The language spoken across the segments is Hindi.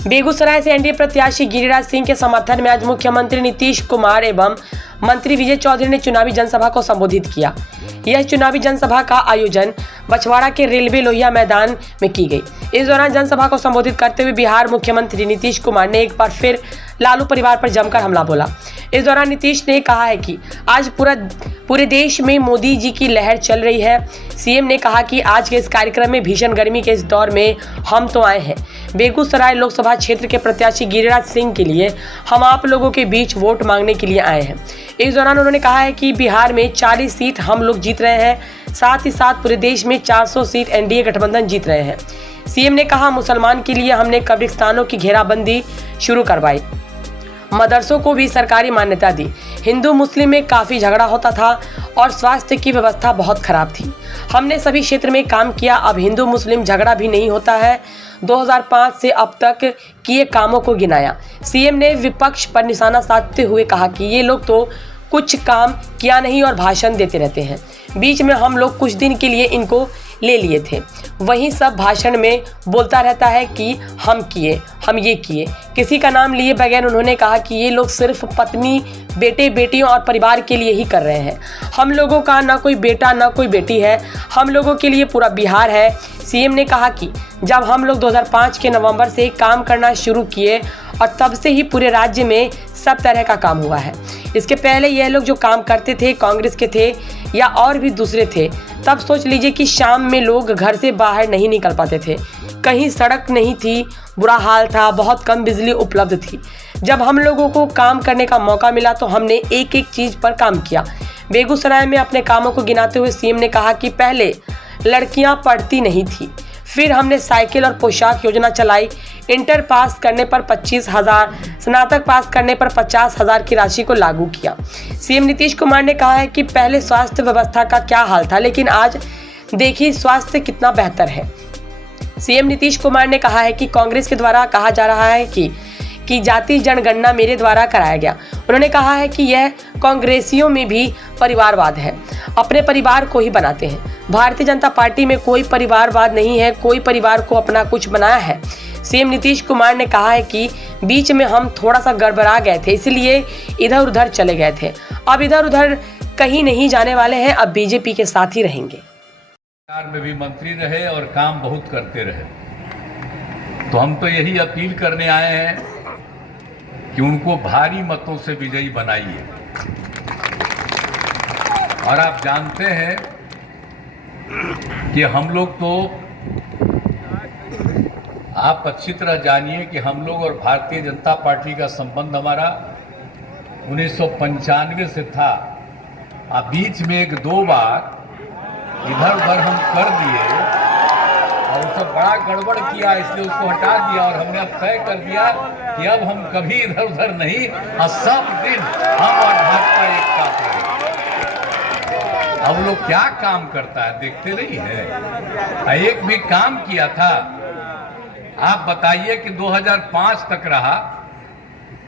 बेगूसराय से एनडीए प्रत्याशी गिरिराज सिंह के समर्थन में आज मुख्यमंत्री नीतीश कुमार एवं मंत्री विजय चौधरी ने चुनावी जनसभा को संबोधित किया। यह चुनावी जनसभा का आयोजन बछवाड़ा के रेलवे लोहिया मैदान में की गई। इस दौरान जनसभा को संबोधित करते हुए बिहार मुख्यमंत्री नीतीश कुमार ने एक बार फिर लालू परिवार पर जमकर हमला बोला। इस दौरान नीतीश ने कहा है कि आज पूरे देश में मोदी जी की लहर चल रही है। सीएम ने कहा कि आज के इस कार्यक्रम में भीषण गर्मी के इस दौर में हम तो आए हैं बेगूसराय लोकसभा क्षेत्र के प्रत्याशी गिरिराज सिंह के लिए, हम आप लोगों के बीच वोट मांगने के लिए आए हैं। इस दौरान उन्होंने कहा है कि बिहार में 40 सीट हम लोग जीत रहे हैं, साथ ही साथ पूरे देश में 400 सीट एनडीए गठबंधन जीत रहे हैं। सीएम ने कहा, मुसलमान के लिए हमने कब्रिस्तानों की घेराबंदी शुरू करवाई, मदरसों को भी सरकारी मान्यता दी। हिंदू मुस्लिम में काफ़ी झगड़ा होता था और स्वास्थ्य की व्यवस्था बहुत खराब थी। हमने सभी क्षेत्र में काम किया, अब हिंदू मुस्लिम झगड़ा भी नहीं होता है। 2005 से अब तक किए कामों को गिनाया। सीएम ने विपक्ष पर निशाना साधते हुए कहा कि ये लोग तो कुछ काम किया नहीं और भाषण देते रहते हैं। बीच में हम लोग कुछ दिन के लिए इनको ले लिए थे, वहीं सब भाषण में बोलता रहता है कि हम किए, हम ये किए। किसी का नाम लिए बगैर उन्होंने कहा कि ये लोग सिर्फ पत्नी, बेटे, बेटियों और परिवार के लिए ही कर रहे हैं। हम लोगों का ना कोई बेटा ना कोई बेटी है, हम लोगों के लिए पूरा बिहार है। सीएम ने कहा कि जब हम लोग 2005 के नवंबर से काम करना शुरू किए और तब से ही पूरे राज्य में सब तरह का काम हुआ है। इसके पहले यह लोग जो काम करते थे कांग्रेस के थे या और भी दूसरे थे, तब सोच लीजिए कि शाम में लोग घर से बाहर नहीं निकल पाते थे, कहीं सड़क नहीं थी, बुरा हाल था, बहुत कम बिजली उपलब्ध थी। जब हम लोगों को काम करने का मौका मिला तो हमने एक एक चीज़ पर काम किया। बेगूसराय में अपने कामों को गिनाते हुए सीएम ने कहा कि पहले लड़कियां पढ़ती नहीं थी, फिर हमने साइकिल और पोशाक योजना चलाई। इंटर पास करने पर 25,000, स्नातक पास करने पर 50,000 की राशि को लागू किया। सीएम नीतीश कुमार ने कहा है कि पहले स्वास्थ्य व्यवस्था का क्या हाल था, लेकिन आज देखिए स्वास्थ्य कितना बेहतर है। सीएम नीतीश कुमार ने कहा है कि कांग्रेस के द्वारा कहा जा रहा है कि जाति जनगणना मेरे द्वारा कराया गया। उन्होंने कहा है कि यह कांग्रेसियों में भी परिवारवाद है, अपने परिवार को ही बनाते हैं। भारतीय जनता पार्टी में कोई परिवारवाद नहीं है, कोई परिवार को अपना कुछ बनाया है। सीएम नीतीश कुमार ने कहा है कि बीच में हम थोड़ा सा गड़बड़ा गए थे, इसलिए इधर उधर चले गए थे। अब इधर उधर कहीं नहीं जाने वाले हैं, अब बीजेपी के साथ ही रहेंगे। सरकार में भी मंत्री रहे और काम बहुत करते रहे, तो हम तो यही अपील करने आए हैं कि उनको भारी मतों से विजयी बनाइए। और आप जानते हैं कि हम लोग तो, आप अच्छी तरह जानिए कि हम लोग और भारतीय जनता पार्टी का संबंध हमारा 1995 से था। बीच में एक दो बार इधर उधर हम कर दिए और उससे बड़ा गड़बड़ किया, इसलिए उसको हटा दिया और हमने अब तय कर दिया कि अब हम कभी इधर उधर नहीं और सब दिन हम और भाजपा एक साथ रहेंगे। अब लोग क्या काम करता है देखते नहीं है, एक भी काम किया था। आप बताइए कि 2005 तक रहा,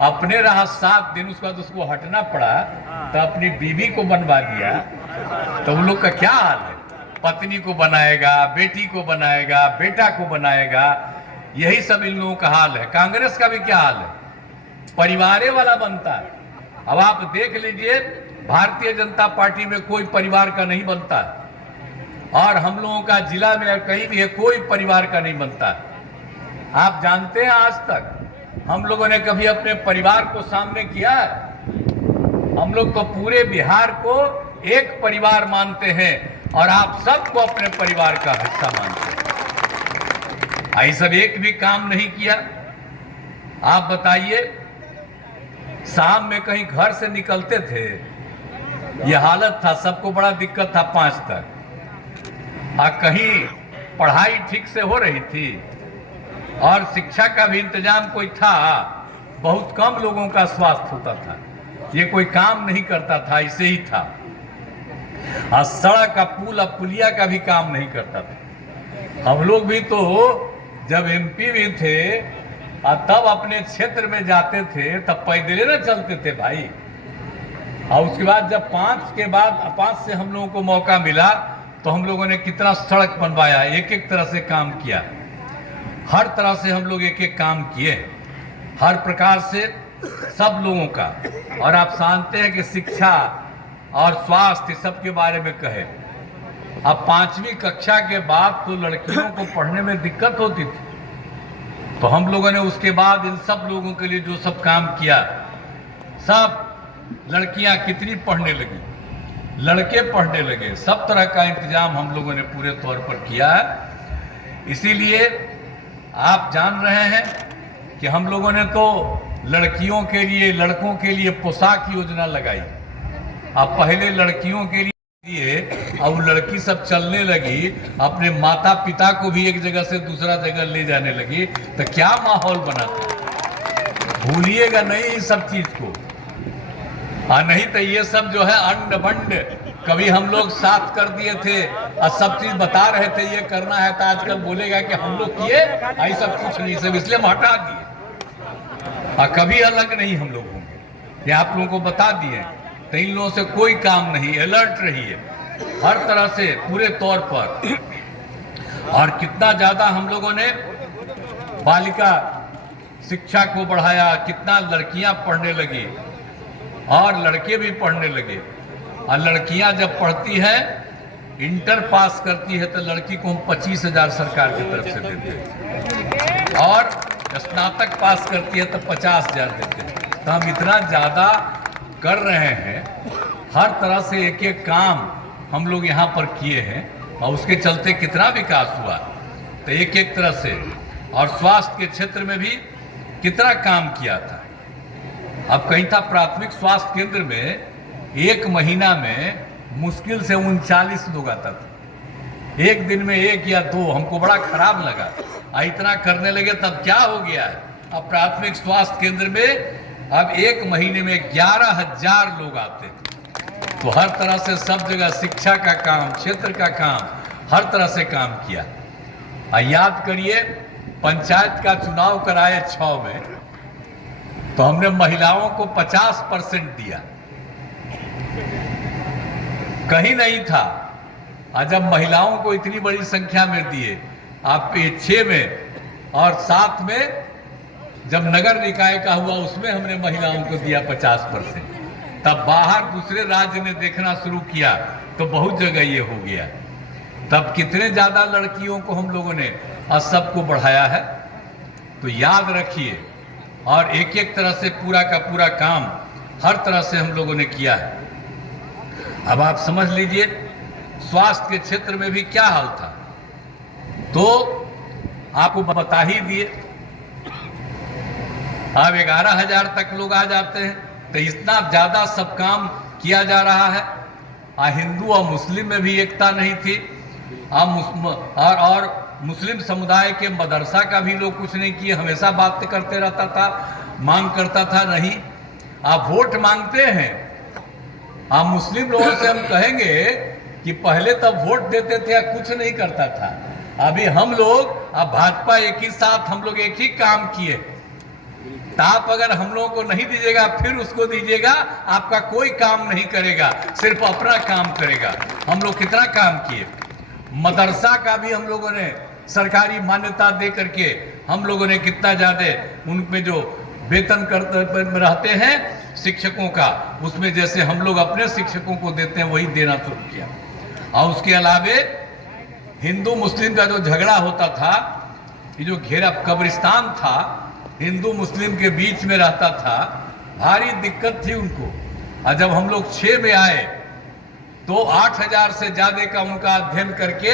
अपने रहा 7 दिन, उसके बाद उसको हटना पड़ा तो अपनी बीवी को बनवा दिया। तो उन लोग का क्या हाल है, पत्नी को बनाएगा, बेटी को बनाएगा, बेटा को बनाएगा, यही सब इन लोगों का हाल है। कांग्रेस का भी क्या हाल है, परिवारे वाला बनता है। अब आप देख लीजिए भारतीय जनता पार्टी में कोई परिवार का नहीं बनता और हम लोगों का जिला में कहीं भी है कोई परिवार का नहीं बनता। आप जानते हैं आज तक हम लोगों ने कभी अपने परिवार को सामने किया है? हम लोग तो पूरे बिहार को एक परिवार मानते हैं और आप सबको अपने परिवार का हिस्सा मानते हैं। ये सब एक भी काम नहीं किया। आप बताइए, शाम में कहीं घर से निकलते थे, यह हालत था, सबको बड़ा दिक्कत था 5 तक। कहीं पढ़ाई ठीक से हो रही थी और शिक्षा का भी इंतजाम कोई था, बहुत कम लोगों का स्वास्थ्य होता था, ये कोई काम नहीं करता था, ऐसे ही था। सड़क का पुल अब पुलिया का भी काम नहीं करता था। हम लोग भी तो जब एमपी भी थे तब अपने क्षेत्र में जाते थे तब पैदल न चलते थे भाई। और उसके बाद जब 5 से हम लोगों को मौका मिला तो हम लोगों ने कितना सड़क बनवाया, एक एक तरह से काम किया। हर तरह से हम लोग एक एक काम किए, हर प्रकार से सब लोगों का। और आप जानते हैं कि शिक्षा और स्वास्थ्य सबके बारे में कहे, अब 5वीं कक्षा के बाद तो लड़कियों को पढ़ने में दिक्कत होती थी, तो हम लोगों ने उसके बाद इन सब लोगों के लिए जो सब काम किया, सब लड़कियां कितनी पढ़ने लगी, लड़के पढ़ने लगे, सब तरह का इंतजाम हम लोगों ने पूरे तौर पर किया है। इसीलिए आप जान रहे हैं कि हम लोगों ने तो लड़कियों के लिए, लड़कों के लिए पोशाक योजना लगाई। अब पहले लड़कियों के लिए, अब लड़की सब चलने लगी, अपने माता पिता को भी एक जगह से दूसरा जगह ले जाने लगी, तो क्या माहौल बना था। भूलिएगा नहीं इस सब चीज को। नहीं तो ये सब जो है अंड बंड कभी हम लोग साथ कर दिए थे और सब चीज बता रहे थे ये करना है, तो आजकल बोलेगा कि हम लोग किए, ऐसा सब कुछ नहीं, सब इसलिए हम हटा दिए और कभी अलग नहीं हम लोग होंगे, ये आप लोगों को बता दिए। तो इन लोगों से कोई काम नहीं, अलर्ट रहिए हर तरह से पूरे तौर पर। और कितना ज्यादा हम लोगों ने बालिका शिक्षा को बढ़ाया, कितना लड़कियां पढ़ने लगी और लड़के भी पढ़ने लगे। और लड़कियां जब पढ़ती है, इंटर पास करती है, तो लड़की को हम 25,000 सरकार की तरफ से देते हैं, और स्नातक पास करती है तो 50,000 देते हैं। तो हम इतना ज़्यादा कर रहे हैं, हर तरह से एक एक काम हम लोग यहाँ पर किए हैं, और उसके चलते कितना विकास हुआ, तो एक एक तरह से। और स्वास्थ्य के क्षेत्र में भी कितना काम किया था। अब कहीं था प्राथमिक स्वास्थ्य केंद्र में एक महीना में मुश्किल से 39 लोग आता था, एक दिन में 1 या 2, हमको बड़ा खराब लगा। इतना करने लगे तब क्या हो गया है, अब प्राथमिक स्वास्थ्य केंद्र में अब एक महीने में 11,000 लोग आते हैं। तो हर तरह से सब जगह शिक्षा का काम, क्षेत्र का काम, हर तरह से काम किया। याद करिए, पंचायत का चुनाव कराए 6 में, तो हमने महिलाओं को 50% दिया, कहीं नहीं था। और जब महिलाओं को इतनी बड़ी संख्या में दिए, आप 6 में और 7 में जब नगर निकाय का हुआ, उसमें हमने महिलाओं को दिया 50%। तब बाहर दूसरे राज्य ने देखना शुरू किया, तो बहुत जगह ये हो गया। तब कितने ज्यादा लड़कियों को हम लोगों ने और सबको बढ़ाया है। तो याद रखिए, और एक एक तरह से पूरा का पूरा काम हर तरह से हम लोगों ने किया है। अब आप समझ लीजिए, स्वास्थ्य के क्षेत्र में भी क्या हाल था, तो आपको बता ही दिए। अब 11,000 तक लोग आ जाते हैं, तो इतना ज्यादा सब काम किया जा रहा है। हिंदू और मुस्लिम में भी एकता नहीं थी, और मुस्लिम समुदाय के मदरसा का भी लोग कुछ नहीं किए, हमेशा बात करते रहता था, मांग करता था। नहीं, आप वोट मांगते हैं, आप मुस्लिम लोगों से हम कहेंगे कि पहले तब वोट देते थे, कुछ नहीं करता था। अभी हम लोग, अब भाजपा एक ही साथ, हम लोग एक ही काम किए। तो आप अगर हम लोगों को नहीं दीजिएगा, फिर उसको दीजिएगा, आपका कोई काम नहीं करेगा, सिर्फ अपना काम करेगा। हम लोग कितना काम किए। मदरसा का भी हम लोगों ने सरकारी मान्यता दे करके, हम लोगों ने कितना ज्यादा उनमें जो वेतन रहते हैं शिक्षकों का, उसमें जैसे हम लोग अपने शिक्षकों को देते हैं वही देना शुरू किया। और उसके अलावे हिंदू मुस्लिम का जो झगड़ा होता था, ये जो घेरा कब्रिस्तान था, हिंदू मुस्लिम के बीच में रहता था, भारी दिक्कत थी उनको। और जब हम लोग 6 में आए, तो 8,000 से ज्यादा का उनका अध्ययन करके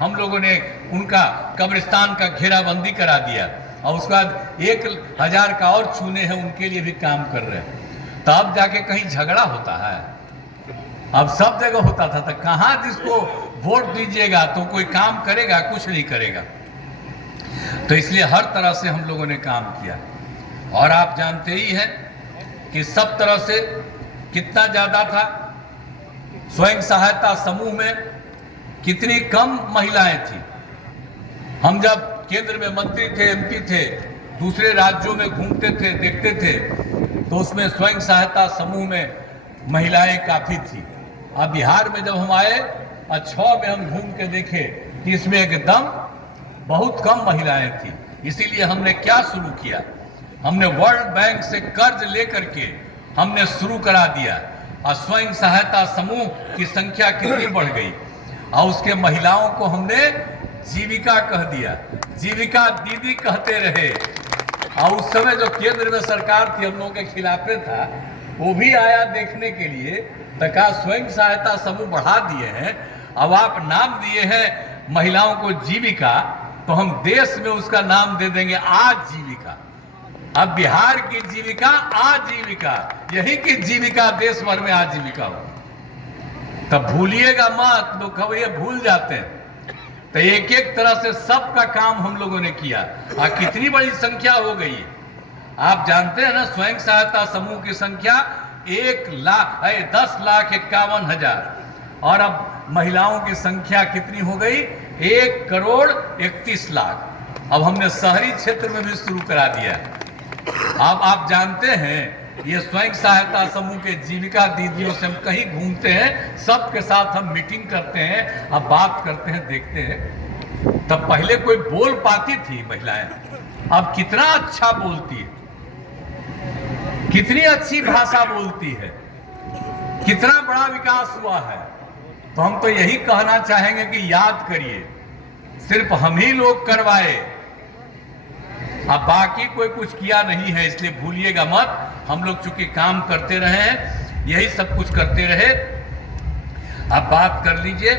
हम लोगों ने उनका कब्रिस्तान का घेराबंदी करा दिया, और उसके बाद 1,000 का और चुने हैं, उनके लिए भी काम कर रहे हैं। तब जाके कहीं झगड़ा होता है, अब सब जगह होता था। तो कहाँ जिसको वोट दीजिएगा तो कोई काम करेगा, कुछ नहीं करेगा। तो इसलिए हर तरह से हम लोगों ने काम किया। और आप जानते ही हैं कि सब तरह से कितना ज्यादा था। स्वयं सहायता समूह में कितनी कम महिलाएं थी। हम जब केंद्र में मंत्री थे, एमपी थे, दूसरे राज्यों में घूमते थे, देखते थे, तो उसमें स्वयं सहायता समूह में महिलाएं काफी थी। अब बिहार में जब हम आए और 6 में हम घूम के देखे कि इसमें एकदम बहुत कम महिलाएं थी। इसीलिए हमने क्या शुरू किया, हमने वर्ल्ड बैंक से कर्ज लेकर के हमने शुरू करा दिया और स्वयं सहायता समूह की संख्या कितनी बढ़ गई और उसके महिलाओं को हमने जीविका कह दिया, जीविका दीदी कहते रहे। और उस समय जो केंद्र में सरकार थी हम लोगों के खिलाफे था, वो भी आया देखने के लिए, तो कहा स्वयं सहायता समूह बढ़ा दिए हैं, अब आप नाम दिए हैं महिलाओं को जीविका, तो हम देश में उसका नाम दे देंगे आजीविका। अब बिहार की जीविका आजीविका, यही की जीविका देश भर में आजीविका हो। तब भूलिएगा मत, लोग खबर ये भूल जाते हैं। तो एक एक तरह से सबका काम हम लोगों ने किया और कितनी बड़ी संख्या हो गई। आप जानते हैं ना, स्वयं सहायता समूह की संख्या 10,51,000 और अब महिलाओं की संख्या कितनी हो गई, 1,31,00,000। अब हमने शहरी क्षेत्र में भी शुरू करा दिया। अब आप जानते हैं ये स्वयं सहायता समूह के जीविका दीदियों से हम कहीं घूमते हैं, सबके साथ हम मीटिंग करते हैं, अब बात करते हैं, देखते हैं। तब पहले कोई बोल पाती थी महिलाएं, अब कितना अच्छा बोलती है, कितनी अच्छी भाषा बोलती है, कितना बड़ा विकास हुआ है। तो हम तो यही कहना चाहेंगे कि याद करिए, सिर्फ हम ही लोग करवाए, अब बाकी कोई कुछ किया नहीं है, इसलिए भूलिएगा मत। हम लोग चूंकि काम करते रहे हैं, यही सब कुछ करते रहे। अब बात कर लीजिए,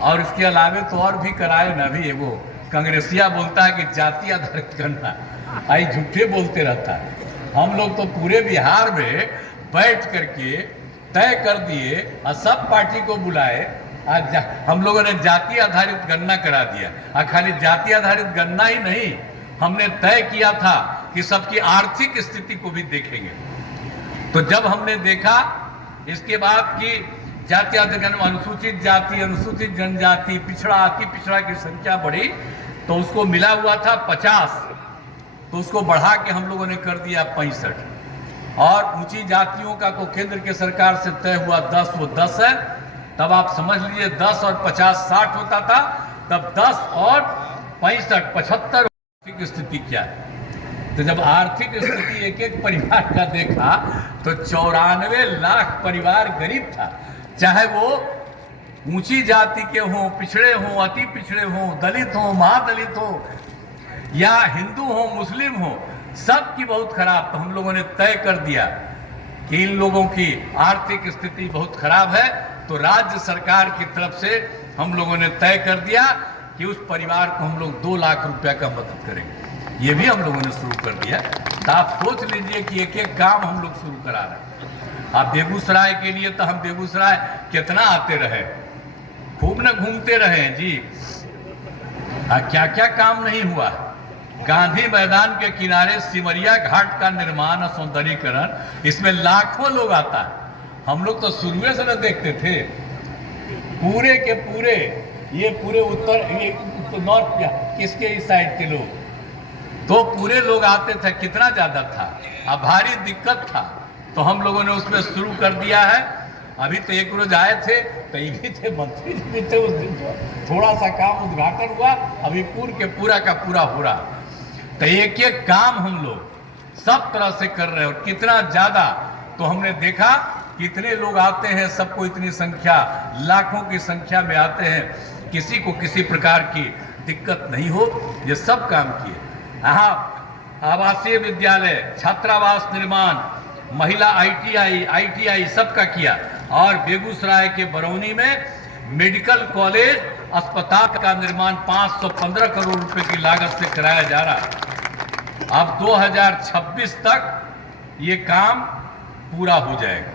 और इसके अलावे तो और भी कराए ना। भी वो कांग्रेसिया बोलता है कि जाति आधारित करना, आई झूठे बोलते रहता है। हम लोग तो पूरे बिहार में बैठ करके तय कर दिए और सब पार्टी को बुलाए, आज हम लोगों ने जाति आधारित गणना करा दिया। और खाली जाति आधारित गणना ही नहीं, हमने तय किया था कि सबकी आर्थिक स्थिति को भी देखेंगे। तो जब हमने देखा इसके बाद कि जाति आधारित अनुसूचित जाति, अनुसूचित जनजाति, पिछड़ा, अति पिछड़ा की संख्या बढ़ी, तो उसको मिला हुआ था 50, तो उसको बढ़ा के हम लोगों ने कर दिया 65। और ऊंची जातियों का तो केंद्र के सरकार से तय हुआ 10, वो 10 है। तब आप समझ लीजिए 10 और 50 60 होता था, तब 10 और 65 75 आर्थिक स्थिति क्या है। तो जब आर्थिक स्थिति एक एक परिवार का देखा तो 94 लाख परिवार गरीब था, चाहे वो ऊंची जाति के हों, पिछड़े हों, अति पिछड़े हों, दलित हों, महादलित हों, या हिंदू हों, मुस्लिम हों, सबकी बहुत खराब। तो हम लोगों ने तय कर दिया कि इन लोगों की आर्थिक स्थिति बहुत खराब है, तो राज्य सरकार की तरफ से हम लोगों ने तय कर दिया कि उस परिवार को हम लोग 2 लाख रुपया का मदद करेंगे। ये भी हम लोगों ने शुरू कर दिया। तो आप सोच लीजिए कि एक एक काम हम लोग शुरू करा रहे हैं। आप बेगूसराय के लिए तो हम बेगूसराय कितना आते रहे, खूब न घूमते रहे जी। क्या क्या काम नहीं हुआ। गांधी मैदान के किनारे सिमरिया घाट का निर्माण और सौंदर्यीकरण, इसमें लाखों लोग आता है। हम लोग तो शुरू से न देखते थे, पूरे के पूरे ये पूरे उत्तर, ये नॉर्थ किसके इस साइड के लोग, तो पूरे लोग आते थे, कितना ज्यादा था। अब भारी दिक्कत था, तो हम लोगों ने उसमें शुरू कर दिया है। अभी तो एक रोज आए थे, तो ये भी थे, मंत्री भी थे उस दिन, थोड़ा सा काम उद्घाटन हुआ, अभी पूरा के पूरा का पूरा हो रहा। तो एक एक काम हम लोग सब तरह से कर रहे हैं, और कितना ज्यादा। तो हमने देखा कितने लोग आते हैं, सबको इतनी संख्या, लाखों की संख्या में आते हैं, किसी को किसी प्रकार की दिक्कत नहीं हो, ये सब काम किए। यहाँ आवासीय विद्यालय, छात्रावास निर्माण, महिला ITI सबका किया। और बेगूसराय के बरौनी में मेडिकल कॉलेज अस्पताल का निर्माण 515 करोड़ रुपए की लागत से कराया जा रहा है। अब 2026 तक ये काम पूरा हो जाएगा।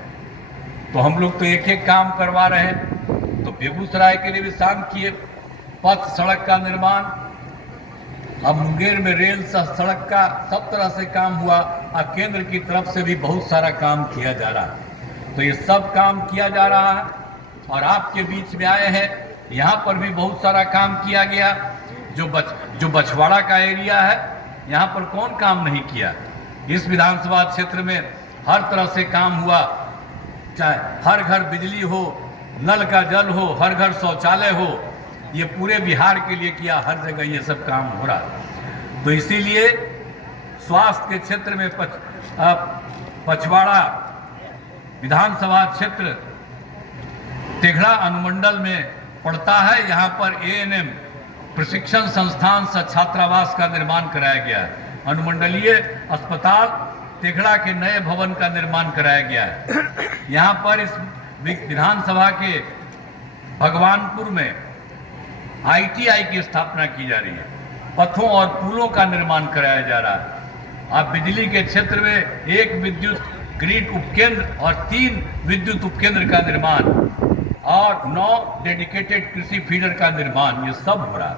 तो हम लोग तो एक एक काम करवा रहे हैं। तो बेगूसराय के लिए भी शाम किए, पथ सड़क का निर्माण, अब मुंगेर में रेल सड़क का सब तरह से काम हुआ, और केंद्र की तरफ से भी बहुत सारा काम किया जा रहा है। तो ये सब काम किया जा रहा है, और आपके बीच में आए हैं, यहाँ पर भी बहुत सारा काम किया गया। जो बछवाड़ा का एरिया है, यहाँ पर कौन काम नहीं किया। इस विधानसभा क्षेत्र में हर तरह से काम हुआ, चाहे हर घर बिजली हो, नल का जल हो, हर घर शौचालय हो, ये पूरे बिहार के लिए किया, हर जगह ये सब काम हो रहा है। तो इसीलिए स्वास्थ्य के क्षेत्र में पचवाड़ा विधानसभा क्षेत्र तेघड़ा अनुमंडल में पड़ता है। यहाँ पर एएनएम प्रशिक्षण संस्थान सह छात्रावास का निर्माण कराया गया है। अनुमंडलीय अस्पताल तेघड़ा के नए भवन का निर्माण कराया गया है। यहाँ पर इस विधानसभा के भगवानपुर में आईटीआई की स्थापना की जा रही है। पथों और पुलों का निर्माण कराया जा रहा है। अब बिजली के क्षेत्र में 1 विद्युत ग्रिड उपकेंद्र और 3 विद्युत उपकेंद्र का निर्माण और 9 डेडिकेटेड कृषि फीडर का निर्माण, ये सब हो रहा है।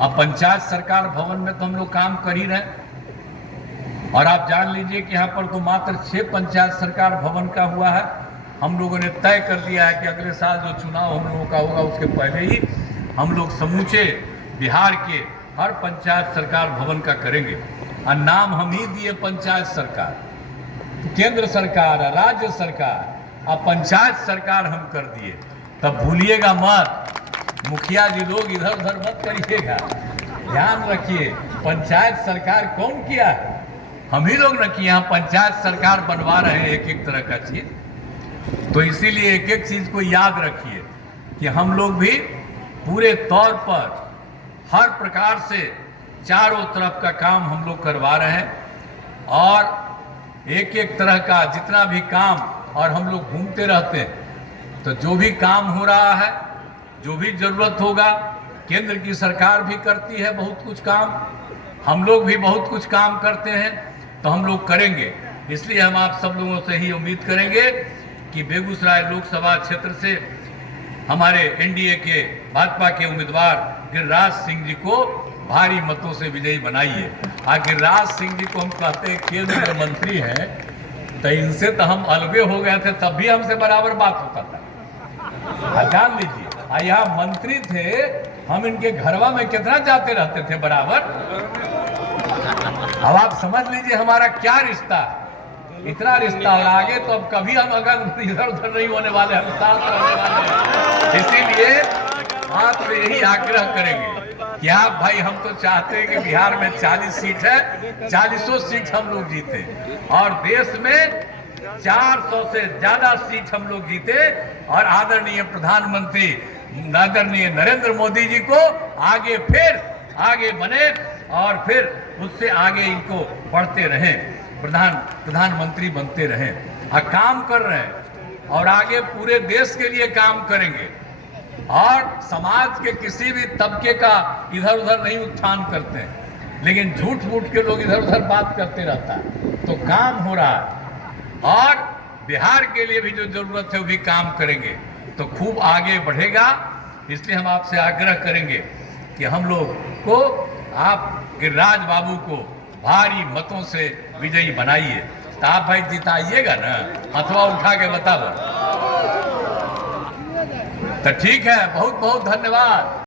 अब पंचायत सरकार भवन में तो हम लोग काम कर ही रहे हैं और आप जान लीजिए कि यहाँ पर तो मात्र 6 पंचायत सरकार भवन का हुआ है। हम लोगों ने तय कर दिया है कि अगले साल जो चुनाव हम लोगों का होगा उसके पहले ही हम लोग समूचे बिहार के हर पंचायत सरकार भवन का करेंगे। और नाम हम ही दिए पंचायत सरकार, केंद्र सरकार, राज्य सरकार और पंचायत सरकार हम कर दिए। तब भूलिएगा मत, मुखिया जी लोग इधर उधर मत करिएगा, ध्यान रखिए पंचायत सरकार कौन किया है, हम ही लोग न किए। यहाँ पंचायत सरकार बनवा रहे हैं एक एक तरह का चीज। तो इसीलिए एक एक चीज को याद रखिए कि हम लोग भी पूरे तौर पर हर प्रकार से चारों तरफ का काम हम लोग करवा रहे हैं और एक एक तरह का जितना भी काम, और हम लोग घूमते रहते हैं। तो जो भी काम हो रहा है, जो भी जरूरत होगा, केंद्र की सरकार भी करती है बहुत कुछ काम, हम लोग भी बहुत कुछ काम करते हैं, तो हम लोग करेंगे। इसलिए हम आप सब लोगों से ही उम्मीद करेंगे कि बेगूसराय लोकसभा क्षेत्र से हमारे एनडीए के भाजपा के उम्मीदवार गिरिराज सिंह जी को भारी मतों से विजयी बनाइए। गिरिराज सिंह जी को हम कहते हैं केंद्र में मंत्री हैं, तो इनसे तो हम अलगे हो गए थे, तब भी हमसे बराबर बात होता था। जान लीजिए यहाँ मंत्री थे, हम इनके घरवा में कितना जाते रहते थे बराबर। अब आप समझ लीजिए हमारा क्या रिश्ता, इतना रिश्ता। और आगे तो अब कभी हम अगर इधर उधर नहीं होने वाले, हम साथ रहने वाले हैं। इसीलिए आपसे यही आग्रह करेंगे कि आप भाई, हम तो चाहते हैं कि बिहार में 40 सीट है, 40 सीट हम लोग जीते और देश में 400 से ज्यादा सीट हम लोग जीते और आदरणीय प्रधानमंत्री आदरणीय नरेंद्र मोदी जी को आगे बने और फिर उससे आगे इनको बढ़ते रहें, प्रधानमंत्री बनते रहें। काम कर रहे हैं और आगे पूरे देश के लिए काम करेंगे और समाज के किसी भी तबके का इधर उधर नहीं उत्थान करते हैं, लेकिन झूठ मूठ के लोग इधर उधर बात करते रहता है। तो काम हो रहा है और बिहार के लिए भी जो जरूरत है वो भी काम करेंगे तो खूब आगे बढ़ेगा। इसलिए हम आपसे आग्रह करेंगे कि हम लोग को आप गिरिराज बाबू को भारी मतों से विजयी बनाइए। तो आप भाई जिताइएगा ना, अथवा उठा के बताओ। तो ठीक है, बहुत बहुत धन्यवाद।